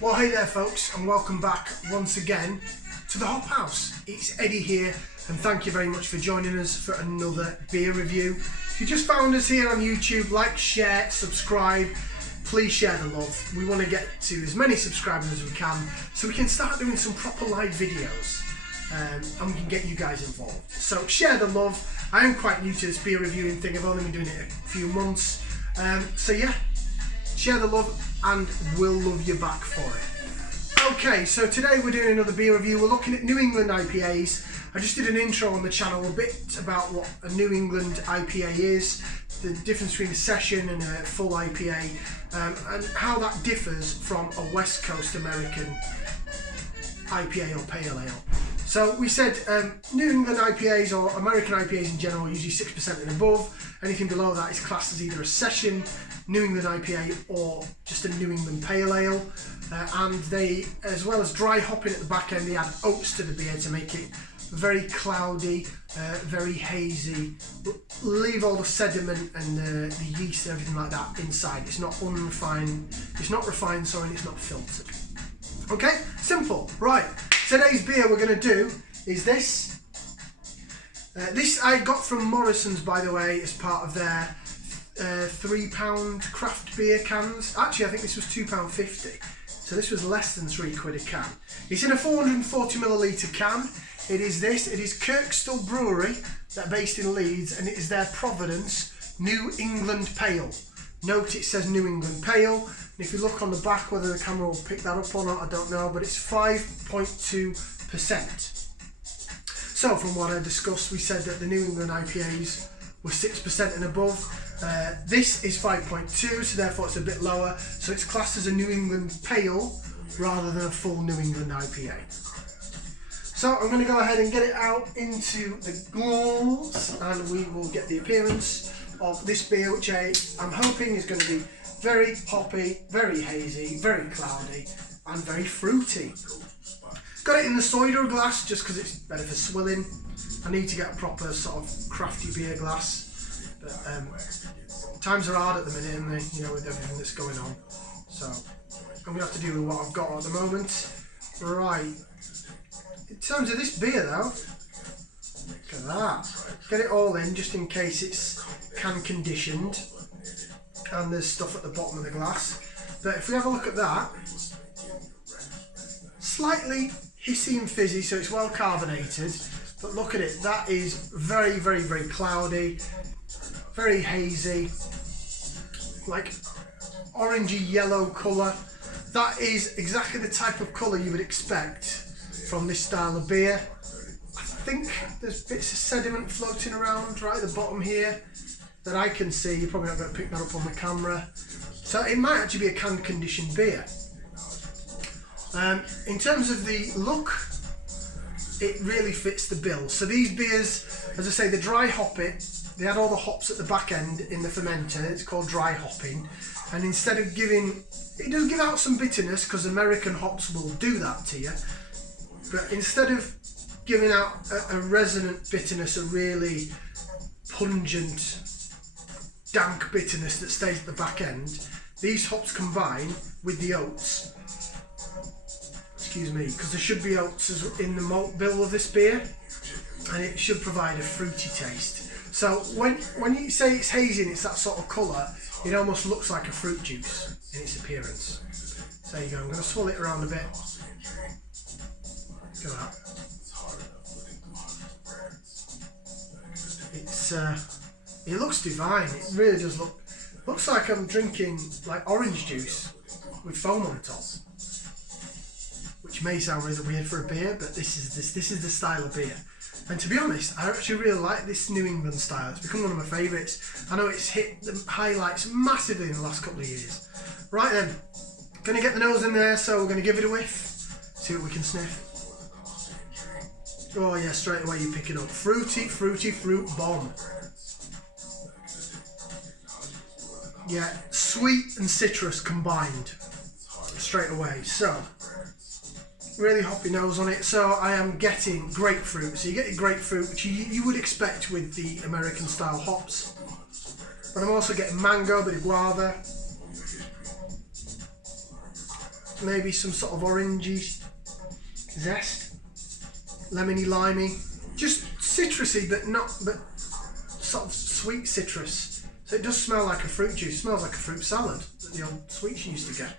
Well, hey there folks, and welcome back once again to the Hop House. It's Eddie here, and thank you very much for joining us for another beer review. If you just found us here on YouTube, like, share, subscribe, please share the love. We want to get to as many subscribers as we can so we can start doing some proper live videos and we can get you guys involved. So share the love. I am quite new to this beer reviewing thing, I've only been doing it a few months. So yeah, share the love and we'll love you back for it. Okay, so today we're doing another beer review. We're looking at New England IPAs. I just did an intro on the channel a bit about what a New England IPA is, the difference between a session and a full IPA, and how that differs from a West Coast American IPA or Pale Ale. So we said New England IPAs or American IPAs in general are usually 6% and above. Anything below that is classed as either a session New England IPA or just a New England Pale Ale. And they, as well as dry hopping at the back end, they add oats to the beer to make it very cloudy, very hazy. Leave all the sediment and the yeast and everything like that inside. It's not unrefined, it's not refined, sorry, and it's not filtered. Okay, simple. Right, today's beer we're going to do is this. This I got from Morrisons, by the way, as part of their £3 craft beer cans. Actually, I think this was £2.50. So this was less than £3 a can. It's in a 440ml can. It is this. It is Kirkstall Brewery, they're based in Leeds, and it is their Providence New England Pale. Note it says New England Pale. And if you look on the back, whether the camera will pick that up or not, I don't know, but it's 5.2%. So from what I discussed, we said that the New England IPAs were 6% and above. This is 5.2, so therefore it's a bit lower. So it's classed as a New England Pale rather than a full New England IPA. So I'm going to go ahead and get it out into the glass, and we will get the appearance of this beer, which I'm hoping is going to be very hoppy, very hazy, very cloudy, and very fruity. Got it in the cider glass just because it's better for swilling. I need to get a proper sort of crafty beer glass. But times are hard at the minute, and with everything that's going on. So I'm gonna have to do with what I've got at the moment. Right. In terms of this beer, though, look at that. Get it all in just in case it's can conditioned, and there's stuff at the bottom of the glass. But if we have a look at that, slightly hissy and fizzy, so it's well carbonated. But look at it. That is very, very, very cloudy. Very hazy, like orangey yellow colour. That is exactly the type of colour you would expect from this style of beer. I think there's bits of sediment floating around right at the bottom here that I can see. You're probably not going to pick that up on the camera. So it might actually be a can conditioned beer. In terms of the look, it really fits the bill. So these beers, as I say, the dry hop it. They add all the hops at the back end in the fermenter. It's called dry hopping. And instead of it does give out some bitterness because American hops will do that to you. But instead of giving out a resonant bitterness, a really pungent, dank bitterness that stays at the back end, these hops combine with the oats. Excuse me, because there should be oats in the malt bill of this beer, and it should provide a fruity taste. So when you say it's hazy and it's that sort of colour, it almost looks like a fruit juice in its appearance. So there you go, I'm going to swirl it around a bit. Look at that. It looks divine, it really does looks like I'm drinking like orange juice with foam on top. Which may sound really weird for a beer, but this is the style of beer. And to be honest, I actually really like this New England style. It's become one of my favourites. I know it's hit the highlights massively in the last couple of years. Right then, gonna get the nose in there, so we're gonna give it a whiff, see what we can sniff. Oh yeah, straight away you pick it up. Fruity, fruity, fruit bomb. Yeah, sweet and citrus combined straight away. So, really hoppy nose on it. So I am getting grapefruit. So you get your grapefruit, which you would expect with the American style hops. But I'm also getting mango, a bit of guava. maybe some sort of orangey zest, lemony, limey, just citrusy, but sort of sweet citrus. So it does smell like a fruit juice. It smells like a fruit salad that the old sweets you used to get.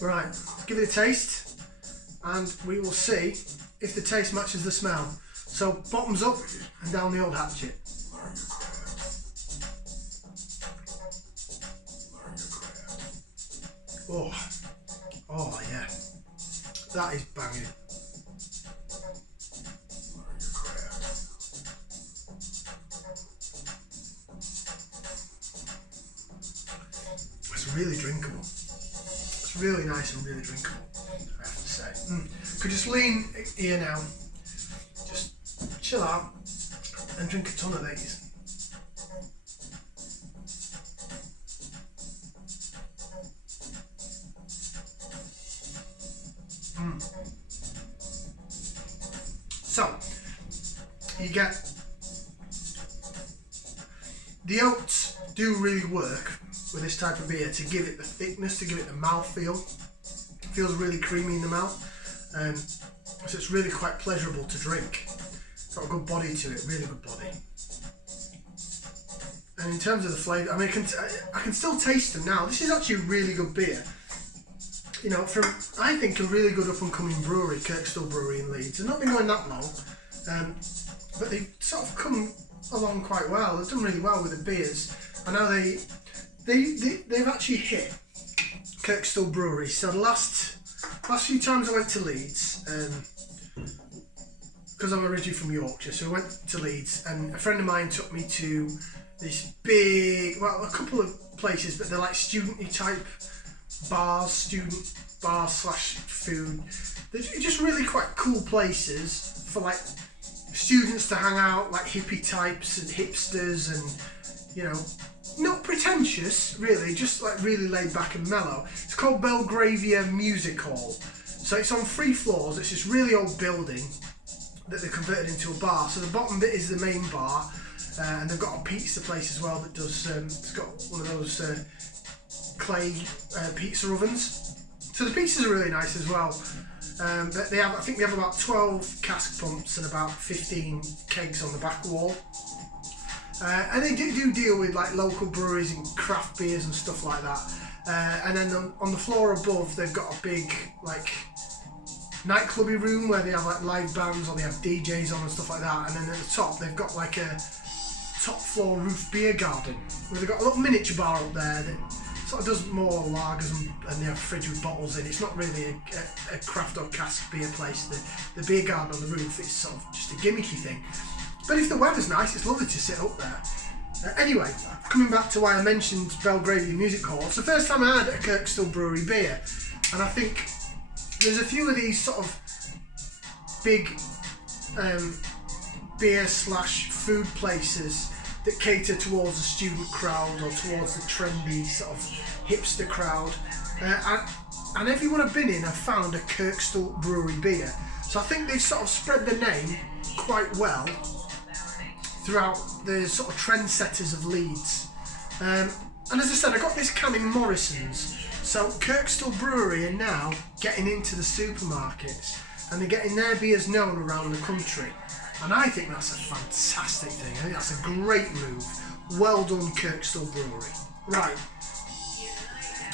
Right, let's give it a taste, and we will see if the taste matches the smell. So bottoms up and down the old hatchet. Oh yeah, that is banging. It's really drinkable. It's really nice and really drinkable, I have to say. Could just lean here now, just chill out and drink a ton of these. So, you get the oats do really work with this type of beer to give it the thickness, to give it the mouthfeel. It feels really creamy in the mouth, so it's really quite pleasurable to drink. It's got a good body to it, really good body. And in terms of the flavour, I mean, I can still taste them now. This is actually a really good beer. You know, from, I think, a really good up-and-coming brewery, Kirkstall Brewery in Leeds. They've not been going that long, but they've sort of come along quite well. They've done really well with the beers. I know they've actually hit Kirkstall Brewery. So the last few times I went to Leeds, because I'm originally from Yorkshire, so I went to Leeds, and a friend of mine took me to this big, well, a couple of places, but they're like student-y type bars, student bars slash food. They're just really quite cool places for like students to hang out, like hippie types and hipsters, and you know, not pretentious really, just like really laid back and mellow. It's called Belgravia Music Hall. So it's on 3 floors. It's this really old building that they converted into a bar. So the bottom bit is the main bar, and they've got a pizza place as well that does. It's got one of those clay pizza ovens. So the pizzas are really nice as well. But they have, I think they have about 12 cask pumps and about 15 kegs on the back wall. And they do deal with like local breweries and craft beers and stuff like that. And then on the floor above, they've got a big like nightclubby room where they have like live bands or they have DJs on and stuff like that. And then at the top, they've got like a top floor roof beer garden where they've got a little miniature bar up there that sort of does more lagers and they have a fridge with bottles in. It's not really a craft or cask beer place. The beer garden on the roof is sort of just a gimmicky thing. But if the weather's nice, it's lovely to sit up there. Anyway, coming back to why I mentioned Belgravia Music Hall, it's the first time I had a Kirkstall Brewery beer, and I think there's a few of these sort of big beer slash food places that cater towards the student crowd or towards the trendy sort of hipster crowd. And everyone I've been in, I've found a Kirkstall Brewery beer. So I think they've sort of spread the name quite well throughout the sort of trendsetters of Leeds. And as I said, I got this can in Morrisons. So Kirkstall Brewery are now getting into the supermarkets and they're getting their beers known around the country. And I think that's a fantastic thing. I think that's a great move. Well done, Kirkstall Brewery. Right.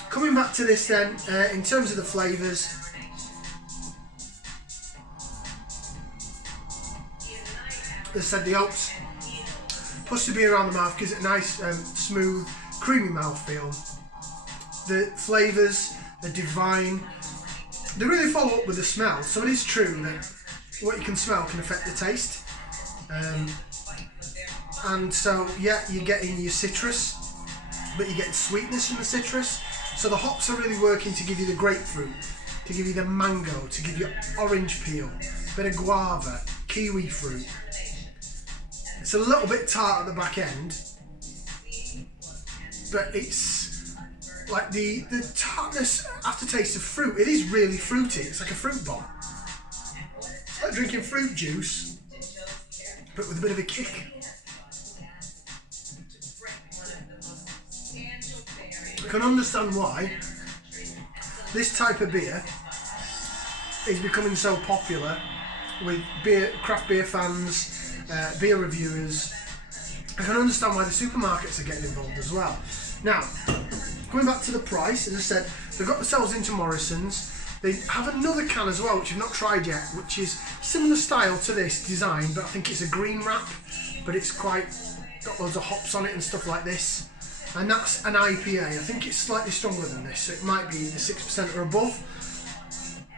Coming back to this then, in terms of the flavours, as I said, the oats push the beer around the mouth, gives it a nice, smooth, creamy mouthfeel. The flavours are divine. They really follow up with the smell. So it is true that what you can smell can affect the taste. And so, yeah, you're getting your citrus, but you're getting sweetness from the citrus. So the hops are really working to give you the grapefruit, to give you the mango, to give you orange peel, a bit of guava, kiwi fruit. It's a little bit tart at the back end, but it's like the tartness aftertaste of fruit. It is really fruity. It's like a fruit bomb. It's like drinking fruit juice, but with a bit of a kick. I can understand why this type of beer is becoming so popular with craft beer fans, beer reviewers. I can understand why the supermarkets are getting involved as well. Now, going back to the price, as I said, they've got themselves into Morrisons. They have another can as well, which I've not tried yet, which is similar style to this design, but I think it's a green wrap, but it's got loads of hops on it and stuff like this. And that's an IPA. I think it's slightly stronger than this, so it might be the 6% or above.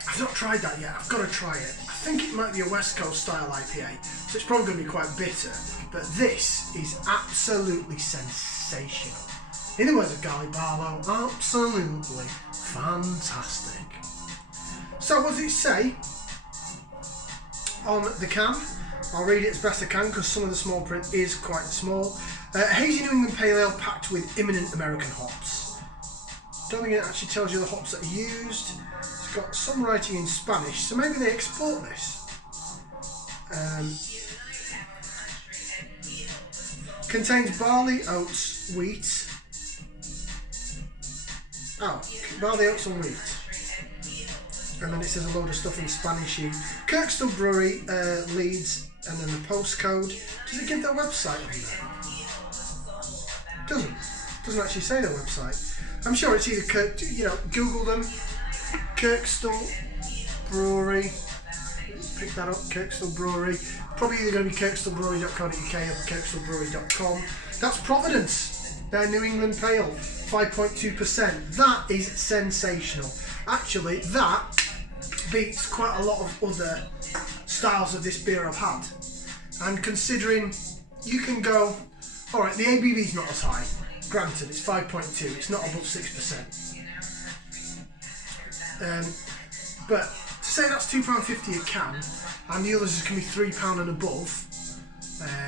I've not tried that yet. I've got to try it. I think it might be a West Coast style IPA, so it's probably going to be quite bitter. But this is absolutely sensational. In the words of Gary Barlow, absolutely fantastic. So what does it say on the can? I'll read it as best I can because some of the small print is quite small. Hazy New England Pale Ale packed with imminent American hops. Don't think it actually tells you the hops that are used. It's got some writing in Spanish, so maybe they export this. Contains barley, oats, wheat. Oh, barley, oats and wheat. And then it says a load of stuff in Spanish. Kirkstall Brewery, Leeds, and then the postcode. Does it give their website on there? Doesn't actually say their website. I'm sure it's either Google them, Kirkstall Brewery. Pick that up, Kirkstall Brewery. Probably either going to be kirkstallbrewery.co.uk or kirkstallbrewery.com. That's Providence, their New England Pale, 5.2%. That is sensational. Actually, that beats quite a lot of other styles of this beer I've had. And considering you can go, alright, the ABV's not as high. Granted, it's 5.2, it's not above 6%. But to say that's £2.50 a can, and the others can be £3 and above,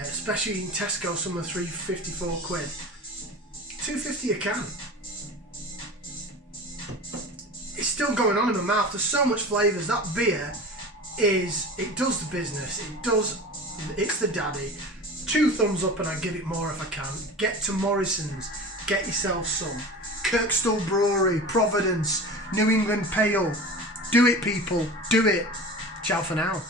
especially in Tesco, some are £3.54. £2.50 a can. It's still going on in my mouth. There's so much flavours. That beer it does the business. It's the daddy. 2 thumbs up and I give it more if I can. Get to Morrisons. Get yourself some. Kirkstall Brewery, Providence, New England Pale. Do it, people. Do it. Ciao for now.